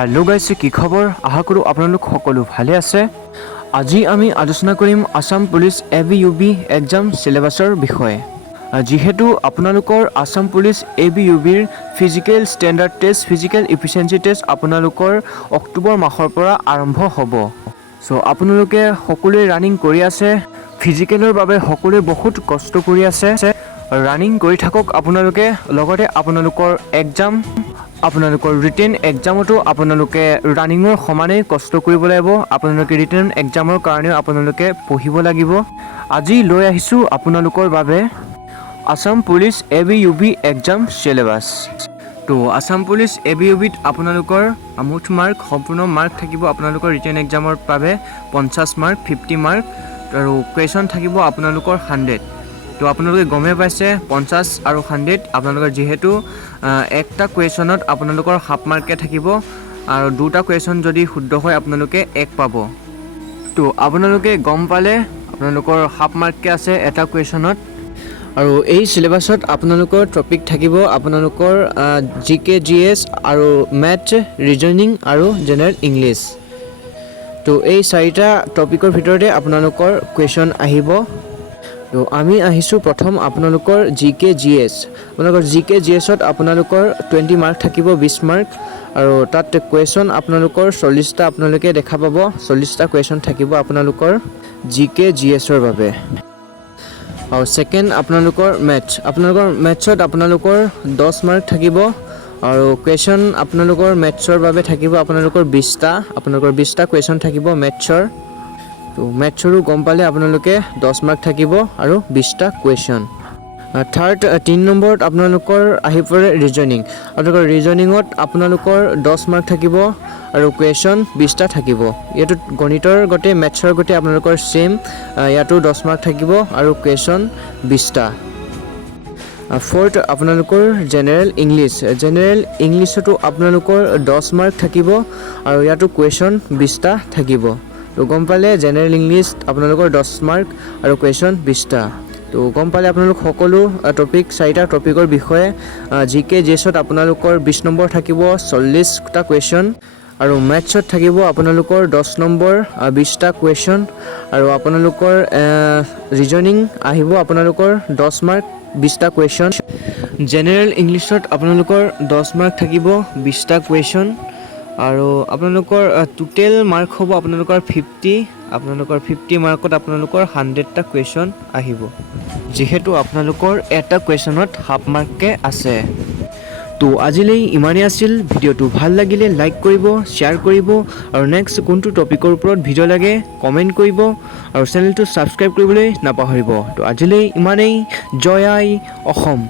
Hello' গাইছ, কি খবৰ? আশা কৰোঁ আপোনালোক সকলো ভালে আছে। আজি আমি আলোচনা কৰিম আছাম পুলিচ ABUB এক্সাম চিলেবাছৰ বিষয়ে। যিহেতু আপোনালোকৰ আছাম পুলিচ ABUBৰ physical standard test, physical efficiency test আপোনালোকৰ অক্টোবৰ মাহৰ পৰা আৰম্ভ হ'ব। চ' আপোনালোকে সকলোৱে ৰানিং কৰি আছে। ফিজিকেলৰ বাবে সকলোৱে বহুত কষ্ট কৰি আছে। ৰানিং কৰি থাকক আপোনালোকে। লগতে আপোনালোকৰ এক্সাম, আপোনালোকৰ ৰিটেন এক্সামতো আপোনালোকে ৰানিঙৰ সমানেই কষ্ট কৰিব লাগিব। আপোনালোকে ৰিটেন এক্সামৰ কাৰণেও আপোনালোকে পঢ়িব লাগিব। আজি লৈ আহিছোঁ আপোনালোকৰ বাবে Assam police ABUB exam syllabus. তো আছাম পুলিচ ABUBত আপোনালোকৰ মুঠ মাৰ্ক, সম্পূৰ্ণ মাৰ্ক থাকিব আপোনালোকৰ ৰিটেন এক্সামৰ বাবে 50 মাৰ্ক, 50 মাৰ্ক আৰু কুৱেশ্যন থাকিব আপোনালোকৰ 100। তো আপোনালোকে গমে পাইছে 50 আৰু 100 আপোনালোকৰ যিহেতু একটা কুৱেশ্যনত আপোনালোকৰ হাফ মাৰ্কে থাকিব আৰু দুটা কুৱেশ্যন যদি শুদ্ধ হয় আপোনালোকে 1 পাব। তো আপোনালোকে গম পালে আপোনালোকৰ হাফ মাৰ্কে আছে এটা কুৱেশ্যনত। আৰু এই চিলেবাছত আপোনালোকৰ টপিক থাকিব আপোনালোকৰ GK GS আৰু মেথছ, ৰিজনিং আৰু জেনেৰেল ইংলিছ। তো এই 4টা টপিকৰ ভিতৰতে আপোনালোকৰ কুৱেশ্যন আহিব। তো আমি আহিছোঁ প্ৰথম আপোনালোকৰ GK GS। আপোনালোকৰ GK GSত আপোনালোকৰ 20 মাৰ্ক থাকিব, 20 মাৰ্ক আৰু তাত কুৱেশ্যন আপোনালোকৰ 40টা আপোনালোকে দেখা পাব। 40টা কুৱেশ্যন থাকিব আপোনালোকৰ GK GSৰ বাবে। আৰু ছেকেণ্ড আপোনালোকৰ মেথছ। আপোনালোকৰ মেথছত আপোনালোকৰ 10 মাৰ্ক থাকিব আৰু কুৱেশ্যন আপোনালোকৰ মেথছৰ বাবে থাকিব আপোনালোকৰ 20টা। আপোনালোকৰ 20টা কুৱেশ্যন থাকিব মেথছৰ। তো মেথছৰো গম পালে আপোনালোকে 10 মাৰ্ক থাকিব আৰু 20টা কুৱেশ্যন। থাৰ্ড 3 নম্বৰত আপোনালোকৰ আহি পৰে ৰিজনিং। আপোনালোকৰ ৰিজনিঙত আপোনালোকৰ 10 মাৰ্ক থাকিব আৰু কুৱেশ্যন 20টা থাকিব। ইয়াতো গণিতৰ গতে মেথছৰ গতে আপোনালোকৰ ছেইম, ইয়াতো 10 মাৰ্ক থাকিব আৰু কুৱেশ্যন 20টা। ফ'ৰ্থ আপোনালোকৰ জেনেৰেল ইংলিছ। জেনেৰেল ইংলিছতো আপোনালোকৰ 10 মাৰ্ক থাকিব আৰু ইয়াতো কুৱেশ্যন 20টা থাকিব। তো গম পালে জেনেৰেল ইংলিছ আপোনালোকৰ 10 মাৰ্ক আৰু কুৱেশ্যন 20টা। তো গম পালে আপোনালোক সকলো টপিক, 4টা টপিকৰ বিষয়ে। GK GSত আপোনালোকৰ 20 নম্বৰ থাকিব, 40টা কুৱেশ্যন আৰু মেথছত থাকিব আপোনালোকৰ 10 নম্বৰ, 20টা কুৱেশ্যন আৰু আপোনালোকৰ ৰিজনিং আহিব আপোনালোকৰ 10 মাৰ্ক, 20টা কুৱেশ্যন। জেনেৰেল ইংলিছত আপোনালোকৰ 10 মাৰ্ক থাকিব, 20টা কুৱেশ্যন আৰু আপোনালোকৰ টোটেল মাৰ্ক হ'ব আপোনালোকৰ 50। আপোনালোকৰ 50 মাৰ্কত আপোনালোকৰ 100টা কুৱেশ্যন আহিব, যিহেতু আপোনালোকৰ এটা কুৱেশ্যনত হাফ মাৰ্ককে আছে। তো আজিলৈ ইমানেই আছিল। ভিডিঅ'টো ভাল লাগিলে লাইক কৰিব, শ্বেয়াৰ কৰিব আৰু নেক্সট কোনটো টপিকৰ ওপৰত ভিডিঅ' লাগে কমেণ্ট কৰিব আৰু চেনেলটো ছাবস্ক্ৰাইব কৰিবলৈ নাপাহৰিব। তো আজিলৈ ইমানেই। জয় আই অসম।